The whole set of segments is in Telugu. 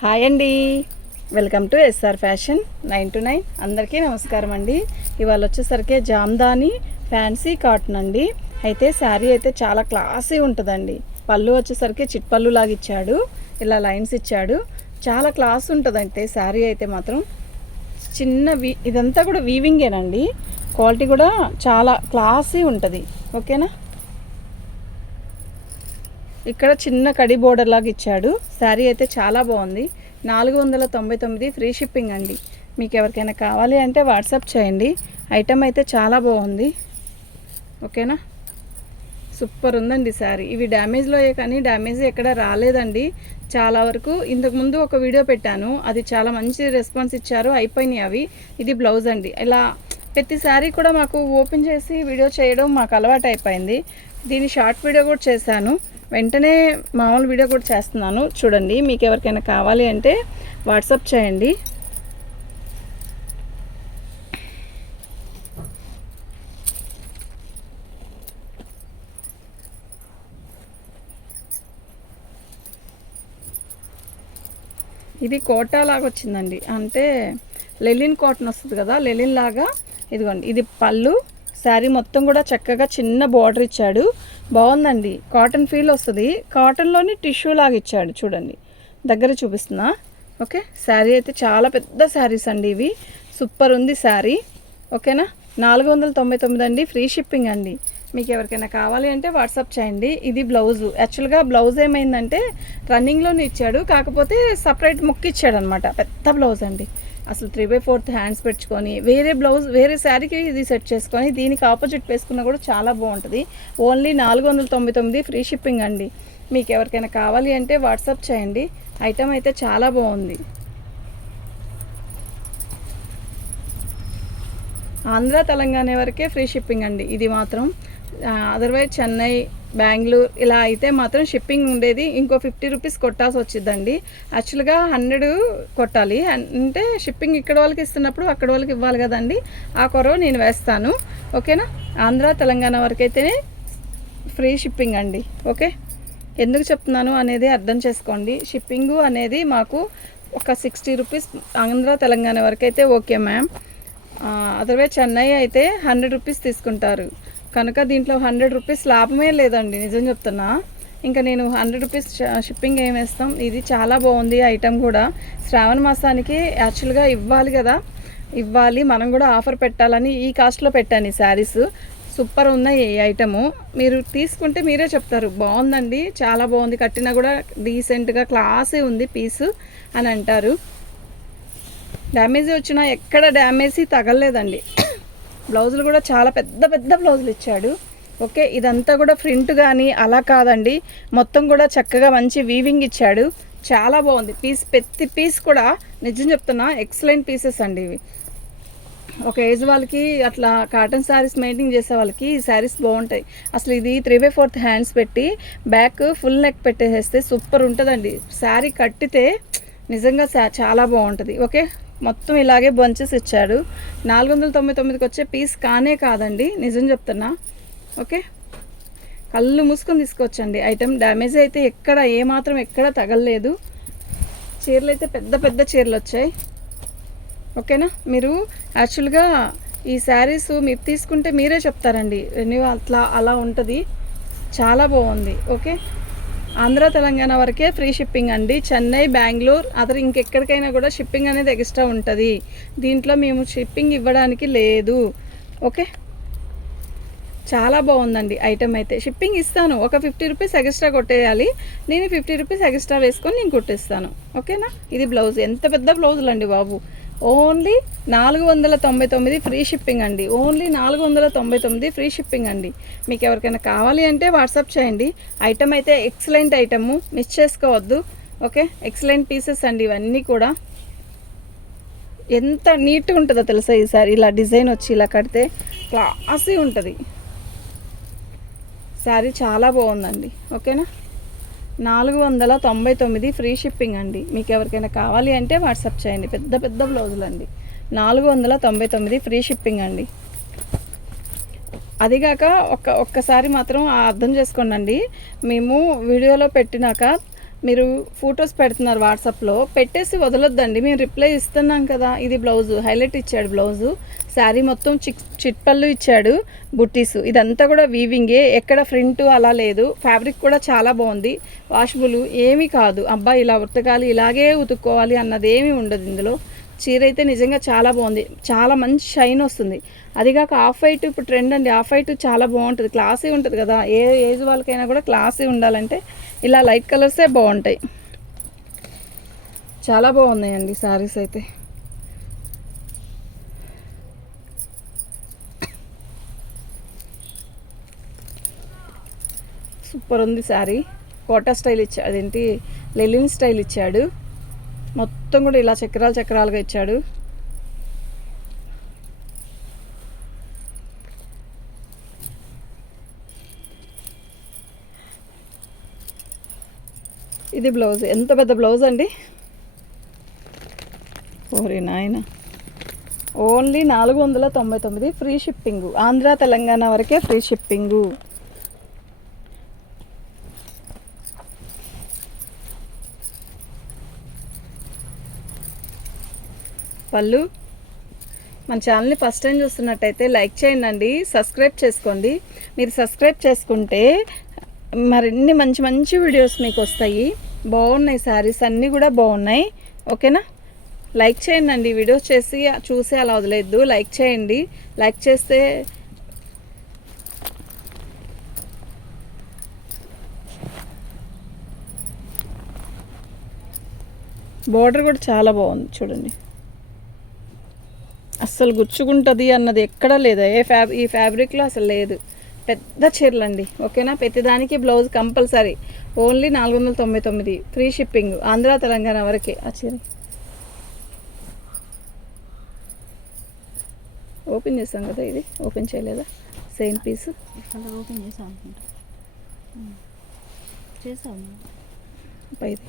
హాయ్ అండి, welcome to SR fashion 9 to 9. అందరికీ నమస్కారం అండి. ఇవాళ వచ్చేసరికి జామ్దాని ఫ్యాన్సీ కాటన్ అండి. అయితే శారీ అయితే చాలా క్లాసీ ఉంటుందండి. పళ్ళు వచ్చేసరికి చిట్ పళ్ళు లాగా ఇచ్చాడు, ఇలా లైన్స్ ఇచ్చాడు, చాలా క్లాస్ ఉంటుంది. అయితే శారీ అయితే మాత్రం చిన్న ఇదంతా కూడా వీవింగేనండి. క్వాలిటీ కూడా చాలా క్లాసీ ఉంటుంది. ఓకేనా, ఇక్కడ చిన్న కడి బోర్డర్ లాగా ఇచ్చాడు. శారీ అయితే చాలా బాగుంది. 499 ఫ్రీ షిప్పింగ్ అండి. మీకు ఎవరికైనా కావాలి అంటే వాట్సాప్ చేయండి. ఐటమ్ అయితే చాలా బాగుంది. ఓకేనా, సూపర్ ఉందండి శారీ. ఇవి డ్యామేజ్లో కానీ డ్యామేజ్ ఎక్కడ రాలేదండి. చాలా వరకు ఇంతకుముందు ఒక వీడియో పెట్టాను, అది చాలా మంచి రెస్పాన్స్ ఇచ్చారు, అయిపోయినాయి అవి. ఇది బ్లౌజ్ అండి. ఇలా ప్రతి శారీ కూడా మాకు ఓపెన్ చేసి వీడియో చేయడం మాకు అలవాటు అయిపోయింది. దీని షార్ట్ వీడియో కూడా చేశాను, వెంటనే మామూలు వీడియో కూడా చేస్తున్నాను. చూడండి, మీకు ఎవరికైనా కావాలి అంటే వాట్సాప్ చేయండి. ఇది కోటా లాగా వచ్చిందండి, అంటే లెలిన్ కాటన్ వస్తుంది కదా, లెలిన్ లాగా. ఇదిగోండి, ఇది పళ్ళు. శారీ మొత్తం కూడా చక్కగా చిన్న బార్డర్ ఇచ్చాడు, బాగుందండి. కాటన్ ఫీల్ వస్తుంది. కాటన్లోని టిష్యూ లాగా ఇచ్చాడు. చూడండి, దగ్గర చూపిస్తున్నా. ఓకే, శారీ అయితే చాలా పెద్ద శారీస్ అండి ఇవి. సూపర్ ఉంది శారీ. ఓకేనా, 499 అండి, ఫ్రీ షిప్పింగ్ అండి. మీకు ఎవరికైనా కావాలి అంటే వాట్సాప్ చేయండి. ఇది బ్లౌజు. యాక్చువల్గా బ్లౌజ్ ఏమైందంటే రన్నింగ్లోనే ఇచ్చాడు, కాకపోతే సపరేట్ ముక్కు ఇచ్చాడు అనమాట. పెద్ద బ్లౌజ్ అండి, అసలు 3/4 హ్యాండ్స్ పెట్టుకొని వేరే బ్లౌజ్ వేరే శారీకి ఇది సెట్ చేసుకొని దీనికి ఆపోజిట్ వేసుకున్నా కూడా చాలా బాగుంటుంది. ఓన్లీ 499 ఫ్రీ షిప్పింగ్ అండి. మీకు ఎవరికైనా కావాలి అంటే వాట్సాప్ చేయండి. ఐటమ్ అయితే చాలా బాగుంది. ఆంధ్ర తెలంగాణ వరకే ఫ్రీ షిప్పింగ్ అండి ఇది మాత్రం. అదర్వైజ్ చెన్నై, బెంగళూరు ఇలా అయితే మాత్రం షిప్పింగ్ ఉండేది. ఇంకో 50 రూపీస్ కొట్టాల్సి వచ్చిందండి. యాక్చువల్గా 100 కొట్టాలి, అంటే షిప్పింగ్ ఇక్కడ వాళ్ళకి ఇస్తున్నప్పుడు అక్కడ వాళ్ళకి ఇవ్వాలి కదండి. ఆ కొరవ నేను వేస్తాను. ఓకేనా, ఆంధ్ర తెలంగాణ వరకు అయితేనే ఫ్రీ షిప్పింగ్ అండి. ఓకే, ఎందుకు చెప్తున్నాను అనేది అర్థం చేసుకోండి. షిప్పింగు అనేది మాకు ఒక 60 రూపీస్ ఆంధ్ర తెలంగాణ వరకు అయితే ఓకే మ్యామ్. అదర్వైజ్ చెన్నై అయితే 100 రూపీస్ తీసుకుంటారు కనుక దీంట్లో 100 రూపీస్ లాభమే లేదండి, నిజం చెప్తున్నా. ఇంకా నేను 100 రూపీస్ షిప్పింగ్ ఏం వేస్తాం. ఇది చాలా బాగుంది ఐటమ్ కూడా. శ్రావణ మాసానికి యాక్చువల్గా ఇవ్వాలి కదా, ఇవ్వాలి, మనం కూడా ఆఫర్ పెట్టాలని ఈ కాస్ట్లో పెట్టాను ఈ శారీస్. సూపర్ ఉన్నాయి ఈ ఐటము. మీరు తీసుకుంటే మీరే చెప్తారు బాగుందండి, చాలా బాగుంది, కట్టినా కూడా డీసెంట్గా క్లాసీ ఉంది పీసు అని అంటారు. డ్యామేజ్ వచ్చినా ఎక్కడ డ్యామేజ్ తగలలేదండి. బ్లౌజులు కూడా చాలా పెద్ద పెద్ద బ్లౌజులు ఇచ్చాడు. ఓకే, ఇదంతా కూడా ప్రింట్ కానీ అలా కాదండి, మొత్తం కూడా చక్కగా మంచి వీవింగ్ ఇచ్చాడు. చాలా బాగుంది పీస్. ప్రతి పీస్ కూడా నిజం చెప్తున్నా ఎక్సలెంట్ పీసెస్ అండి ఇవి. ఒక ఏజ్ వాళ్ళకి అట్లా కాటన్ శారీస్ మెయింటైన్ చేసే వాళ్ళకి ఈ శారీస్ బాగుంటాయి. అసలు ఇది 3/4 హ్యాండ్స్ పెట్టి బ్యాక్ ఫుల్ నెక్ పెట్టేసేస్తే సూపర్ ఉంటుందండి. శారీ కట్టితే నిజంగా చాలా బాగుంటుంది. ఓకే, మొత్తం ఇలాగే బంచెస్ ఇచ్చాడు. 499కి వచ్చే పీస్ కానే కాదండి, నిజం చెప్తున్నా. ఓకే, కళ్ళు మూసుకొని తీసుకోవచ్చండి ఐటమ్. డ్యామేజ్ అయితే ఎక్కడ ఏమాత్రం ఎక్కడ తగలలేదు. చీరలు అయితే పెద్ద పెద్ద చీరలు వచ్చాయి. ఓకేనా, మీరు యాక్చువల్గా ఈ శారీస్ మీరు తీసుకుంటే మీరే చెప్తారండి, రెన్యూ అట్లా అలా ఉంటుంది. చాలా బాగుంది. ఓకే, ఆంధ్ర తెలంగాణ వరకే ఫ్రీ షిప్పింగ్ అండి. చెన్నై, బెంగళూరు అదర్ ఇంకెక్కడికైనా కూడా షిప్పింగ్ అనేది ఎక్స్ట్రా ఉంటుంది. దీంట్లో మేము షిప్పింగ్ ఇవ్వడానికి లేదు. ఓకే, చాలా బాగుందండి ఐటమ్ అయితే. షిప్పింగ్ ఇస్తాను, ఒక 50 రూపీస్ ఎక్స్ట్రా కొట్టేయాలి. నేను 50 రూపీస్ ఎక్స్ట్రా వేసుకొని నేను కొట్టిస్తాను. ఓకేనా, ఇది బ్లౌజ్. ఎంత పెద్ద బ్లౌజులు అండి బాబు. ఓన్లీ 499 ఫ్రీ షిప్పింగ్ అండి. ఓన్లీ 499 ఫ్రీ షిప్పింగ్ అండి. మీకు ఎవరికైనా కావాలి అంటే వాట్సాప్ చేయండి. ఐటమ్ అయితే ఎక్సలెంట్ ఐటము, మిస్ చేసుకోవద్దు. ఓకే, ఎక్సలెంట్ పీసెస్ అండి ఇవన్నీ కూడా. ఎంత నీట్గా ఉంటుందో తెలుసా ఈసారి, ఇలా డిజైన్ వచ్చి ఇలా కడితే క్లాసీ ఉంటుంది. శారీ చాలా బాగుందండి. ఓకేనా, 499 ఫ్రీ షిప్పింగ్ అండి. మీకు ఎవరికైనా కావాలి అంటే వాట్సాప్ చేయండి. పెద్ద పెద్ద బ్లౌజులు అండి. 499 ఫ్రీ షిప్పింగ్ అండి. అదిగాక ఒక్కసారి మాత్రం అర్థం చేసుకోండి. మేము వీడియోలో పెట్టినాక మీరు ఫొటోస్ పెడుతున్నారు వాట్సాప్లో, పెట్టేసి వదలొద్దండి, మేము రిప్లై ఇస్తున్నాం కదా. ఇది బ్లౌజు హైలైట్ ఇచ్చాడు, బ్లౌజు శారీ మొత్తం చిట్పళ్ళు ఇచ్చాడు, బుట్టీసు, ఇదంతా కూడా వీవింగే, ఎక్కడ ప్రింట్ అలా లేదు. ఫ్యాబ్రిక్ కూడా చాలా బాగుంది, వాషబుల్ ఏమీ కాదు. అబ్బా ఇలా ఉతకాలి ఇలాగే ఉతుక్కోవాలి అన్నది ఏమీ ఉండదు ఇందులో. చీర అయితే నిజంగా చాలా బాగుంది, చాలా మంచి షైన్ వస్తుంది. అదిగాక ఆఫ్ వైట్ ఇప్పుడు ట్రెండ్ అండి, ఆఫ్ వైట్ చాలా బాగుంటుంది, క్లాసీ ఉంటుంది కదా. ఏ ఏజ్ వాళ్ళకైనా కూడా క్లాసీ ఉండాలంటే ఇలా లైట్ కలర్సే బాగుంటాయి. చాలా బాగున్నాయండి శారీస్ అయితే. సూపర్ ఉంది శారీ. కోటా స్టైల్ ఇచ్చాడు, అదేంటి లెలిన్ స్టైల్ ఇచ్చాడు, మొత్తం కూడా ఇలా చక్రాలు చక్రాలుగా ఇచ్చాడు. ఇది బ్లౌజ్, ఎంత పెద్ద బ్లౌజ్ అండి, ఓరే నాయన. Only 499 free shipping, Andhra Telangana వరకే ఫ్రీ షిప్పింగు. పళ్ళు. మన ఛానల్ని ఫస్ట్ టైం చూస్తున్నట్టయితే లైక్ చేయండి, సబ్స్క్రైబ్ చేసుకోండి. మీరు సబ్స్క్రైబ్ చేసుకుంటే మరిన్ని మంచి మంచి వీడియోస్ మీకు వస్తాయి. బాగున్నాయి శారీస్ అన్నీ కూడా బాగున్నాయి, ఓకేనా. లైక్ చేయండి, వీడియోస్ చేసి చూసి అలా వదిలేదు, లైక్ చేయండి. లైక్ చేస్తే బోర్డర్ కూడా చాలా బాగుంది చూడండి, అస్సలు గుచ్చుకుంటుంది అన్నది ఎక్కడా లేదు, ఈ ఫ్యాబ్రిక్లో అసలు లేదు. పెద్ద చీరలండి, ఓకేనా. ప్రతిదానికి blouse compulsory. Only 499 free shipping, Andhra Telangana వరకే. ఆ చీర ఓపెన్ చేసాం కదా, ఇది ఓపెన్ చేయలేదా, సేమ్ పీస్ ఓపెన్ చేసాం చేసాము పైది.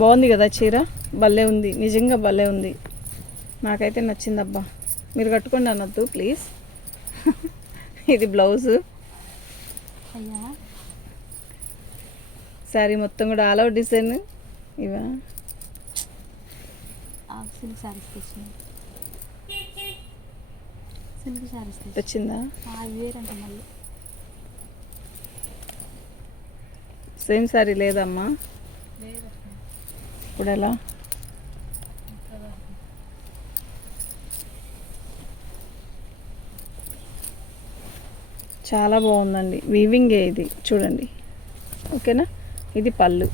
బాగుంది కదా చీర, భలే ఉంది, నిజంగా భలే ఉంది, నాకైతే నచ్చిందబ్బా. మీరు కట్టుకోండి అనొద్దు ప్లీజ్. ఇది బ్లౌజు, శారీ మొత్తం కూడా ఆల్ అవుట్ డిజైన్. ఇవా వచ్చిందా, సేమ్ శారీ లేదమ్మా ఇప్పుడు ఎలా. చాలా బాగుందండి, వీవింగే ఇది చూడండి, ఓకేనా. ఇది పళ్ళు,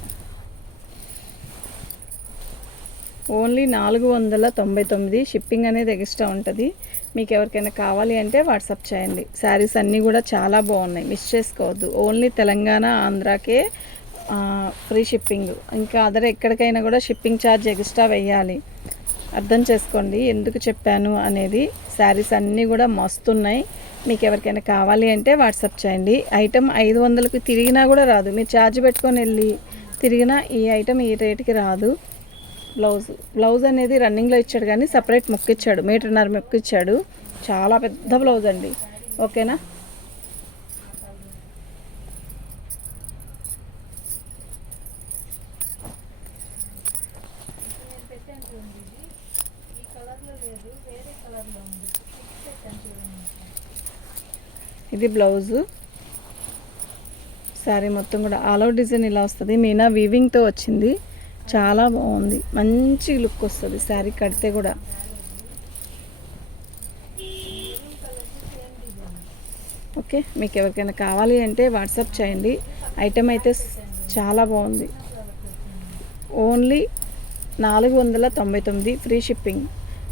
ఓన్లీ 499. షిప్పింగ్ అనేది ఎక్స్ట్రా ఉంటుంది. మీకు ఎవరికైనా కావాలి అంటే వాట్సాప్ చేయండి. శారీస్ అన్నీ కూడా చాలా బాగున్నాయి, మిస్ చేసుకోవద్దు. ఓన్లీ తెలంగాణ ఆంధ్రాకే ఫ్రీ షిప్పింగ్, ఇంకా అదర్ ఎక్కడికైనా కూడా షిప్పింగ్ ఛార్జ్ ఎక్స్ట్రా వేయాలి. అర్థం చేసుకోండి ఎందుకు చెప్పాను అనేది. శారీస్ అన్నీ కూడా మస్తున్నాయి. మీకు ఎవరికైనా కావాలి అంటే వాట్సాప్ చేయండి. ఐటమ్ 500కి తిరిగినా కూడా రాదు, మీరు ఛార్జ్ పెట్టుకొని వెళ్ళి తిరిగినా ఈ ఐటమ్ ఈ రేటుకి రాదు. బ్లౌజ్ అనేది రన్నింగ్లో ఇచ్చాడు, కానీ సపరేట్ ముక్కు ఇచ్చాడు, 1.5 మీటర్ ముక్కు ఇచ్చాడు. చాలా పెద్ద బ్లౌజ్ అండి, ఓకేనా. ఇది బ్లౌజు, శారీ మొత్తం కూడా ఆల్ అవుట్ డిజైన్ ఇలా వస్తుంది, మీనా వీవింగ్తో వచ్చింది, చాలా బాగుంది, మంచి లుక్ వస్తుంది శారీ కడితే కూడా. ఓకే, మీకు ఎవరికైనా కావాలి అంటే వాట్సాప్ చేయండి. ఐటమ్ అయితే చాలా బాగుంది, ఓన్లీ 499 ఫ్రీ షిప్పింగ్.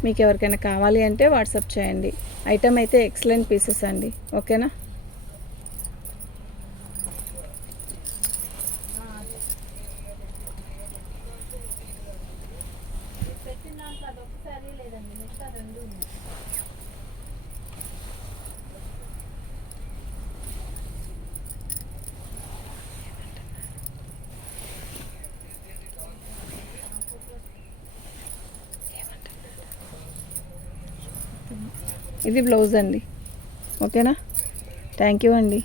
మీకు ఎవరికైనా కావాలి అంటే వాట్సాప్ చేయండి. ఐటమ్ అయితే ఎక్సలెంట్ పీసెస్ అండి, ఓకేనా. ఇది బ్లౌజ్ అండి. ఓకేనా? థ్యాంక్ యూ అండి.